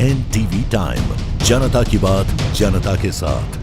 NTV time, जनता की बात जनता के साथ।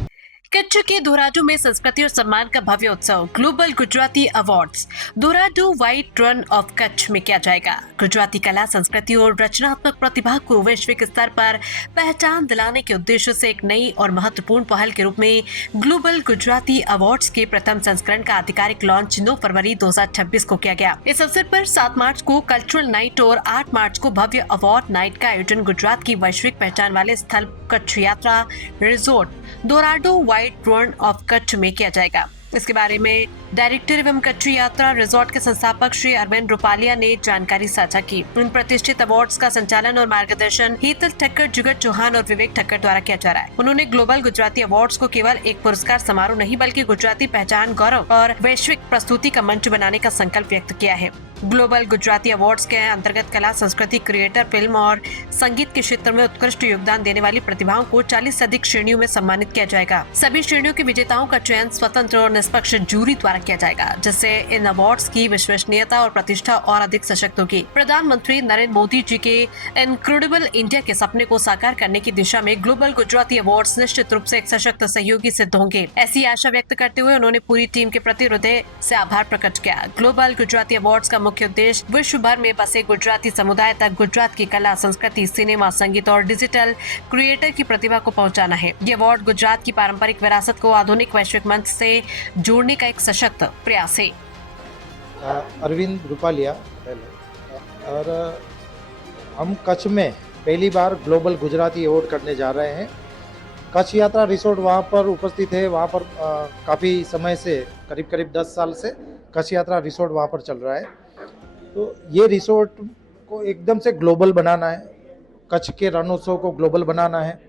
कच्छ के धोराडू में संस्कृति और सम्मान का भव्य उत्सव global Gujarati awards Dhordo white Rann of Kutch में किया जाएगा। गुजराती कला, संस्कृति और रचनात्मक प्रतिभा को वैश्विक स्तर पर पहचान दिलाने के उद्देश्य से एक नई और महत्वपूर्ण पहल के रूप में ग्लोबल गुजराती अवार्ड्स के प्रथम संस्करण का आधिकारिक लॉन्च 9 फरवरी 2026 को किया गया। इस अवसर पर 7 मार्च को कल्चरल नाइट और 8 मार्च को भव्य अवार्ड नाइट का आयोजन गुजरात की वैश्विक पहचान वाले स्थल कच्छ यात्रा resort Dhordo white Rann of Kutch में किया जाएगा। इसके बारे में डायरेक्टर एवं कच्छ यात्रा रिजॉर्ट के संस्थापक श्री अरविंद रूपालिया ने जानकारी साझा की। इन प्रतिष्ठित अवार्ड्स का संचालन और मार्गदर्शन हेतल ठक्कर, जुगत चौहान और विवेक ठक्कर द्वारा किया जा रहा है। उन्होंने ग्लोबल गुजराती अवार्ड्स को केवल एक पुरस्कार समारोह नहीं बल्कि गुजराती पहचान, गौरव और वैश्विक प्रस्तुति का मंच बनाने का संकल्प व्यक्त किया है। ग्लोबल गुजराती अवार्ड्स के अंतर्गत कला, संस्कृति, क्रिएटर, फिल्म और संगीत के क्षेत्र में उत्कृष्ट योगदान देने वाली प्रतिभाओं को 40 से अधिक श्रेणियों में सम्मानित किया जाएगा। सभी श्रेणियों के विजेताओं का चयन स्वतंत्र और निष्पक्ष जूरी द्वारा किया जाएगा, जिससे इन अवार्ड्स की विश्वसनीयता और प्रतिष्ठा और अधिक सशक्त होगी। प्रधानमंत्री नरेंद्र मोदी जी के इनक्रेडिबल इंडिया के सपने को साकार करने की दिशा में ग्लोबल गुजराती अवार्ड्स निश्चित रूप से एक सशक्त सहयोगी सिद्ध होंगे। ऐसी आशा व्यक्त करते हुए उन्होंने पूरी टीम के प्रति हृदय से आभार प्रकट किया। ग्लोबल गुजराती अवार्ड्स का मुख्य उद्देश्य विश्व भर में बसे गुजराती समुदाय तक गुजरात की कला, संस्कृति, सिनेमा, संगीत और डिजिटल क्रिएटर की प्रतिभा को पहुंचाना है। ये अवार्ड गुजरात की पारंपरिक विरासत को आधुनिक वैश्विक मंच से जोड़ने का एक सशक्त प्रयास है। अरविंद रूपालिया और हम कच्छ में पहली बार ग्लोबल गुजराती अवार्ड करने जा रहे हैं। कच्छ यात्रा रिसोर्ट वहाँ पर उपस्थित है। वहाँ पर काफ़ी समय से करीब 10 साल से कच्छ यात्रा रिसोर्ट वहाँ पर चल रहा है। तो ये रिसोर्ट को एकदम से ग्लोबल बनाना है, कच्छ के रणोत्सव को ग्लोबल बनाना है।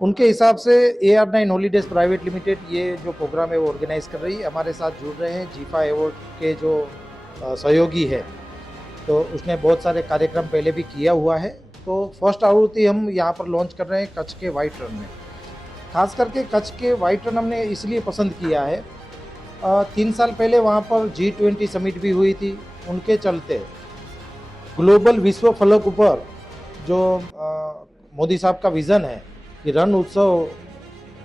उनके हिसाब से AR9 हॉलीडेज प्राइवेट लिमिटेड ये जो प्रोग्राम है वो ऑर्गेनाइज कर रही है। हमारे साथ जुड़ रहे हैं जीफा अवार्ड के जो सहयोगी है, तो उसने बहुत सारे कार्यक्रम पहले भी किया हुआ है। तो फर्स्ट आवृत्ति हम यहाँ पर लॉन्च कर रहे हैं कच्छ के व्हाइट रन में। खास करके कच्छ के व्हाइट रन हमने इसलिए पसंद किया है, 3 साल पहले वहाँ पर G20 समिट भी हुई थी। उनके चलते ग्लोबल विश्व फलक ऊपर जो मोदी साहब का विज़न है कि रण उत्सव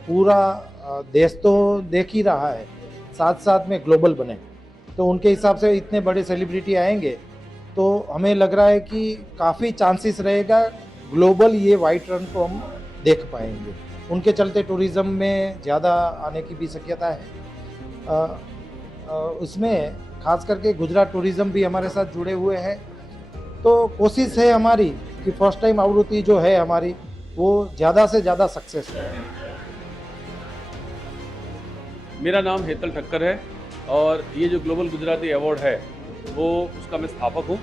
पूरा देश तो देख ही रहा है, साथ साथ में ग्लोबल बने। तो उनके हिसाब से इतने बड़े सेलिब्रिटी आएंगे तो हमें लग रहा है कि काफ़ी चांसेस रहेगा ग्लोबल ये वाइट रन को हम देख पाएंगे। उनके चलते टूरिज़्म में ज़्यादा आने की भी शक्यता है। उसमें खास करके गुजरात टूरिज़्म भी हमारे साथ जुड़े हुए हैं। तो कोशिश है हमारी कि फर्स्ट टाइम आवृत्ति जो है हमारी वो ज़्यादा से ज़्यादा सक्सेस है। मेरा नाम हेतल ठक्कर है और ये जो ग्लोबल गुजराती अवार्ड है वो उसका मैं स्थापक हूँ।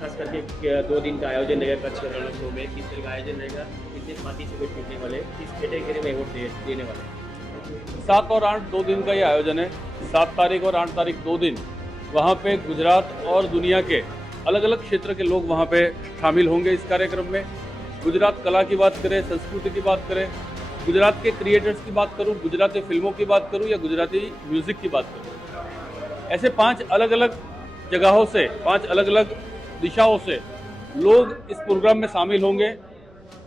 खास करके 2 दिन का आयोजन रहेगा कच्छ रणोत्सव में। किस तरह का आयोजन रहेगा, कितने पार्टिसिपेट करने वाले, किस कैटेगरी में अवार्ड देने वाले? 7 और 8 2 दिन का ये आयोजन है। 7 तारीख और 8 तारीख 2 दिन वहाँ पे गुजरात और दुनिया के अलग अलग क्षेत्र के लोग वहाँ पे शामिल होंगे इस कार्यक्रम में। गुजरात कला की बात करें, संस्कृति की बात करें, गुजरात के क्रिएटर्स की बात करूँ, गुजराती फिल्मों की बात करूँ या गुजराती म्यूज़िक की बात करूँ, ऐसे 5 अलग अलग जगहों से, 5 अलग अलग दिशाओं से लोग इस प्रोग्राम में शामिल होंगे।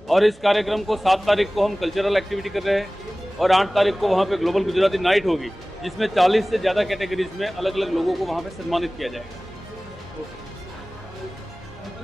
और इस कार्यक्रम को 7 तारीख को हम कल्चरल एक्टिविटी कर रहे हैं और 8 तारीख को वहाँ पे ग्लोबल गुजराती नाइट होगी, जिसमें 40 से ज़्यादा कैटेगरीज में अलग अलग लोगों को वहाँ पे सम्मानित किया जाएगा।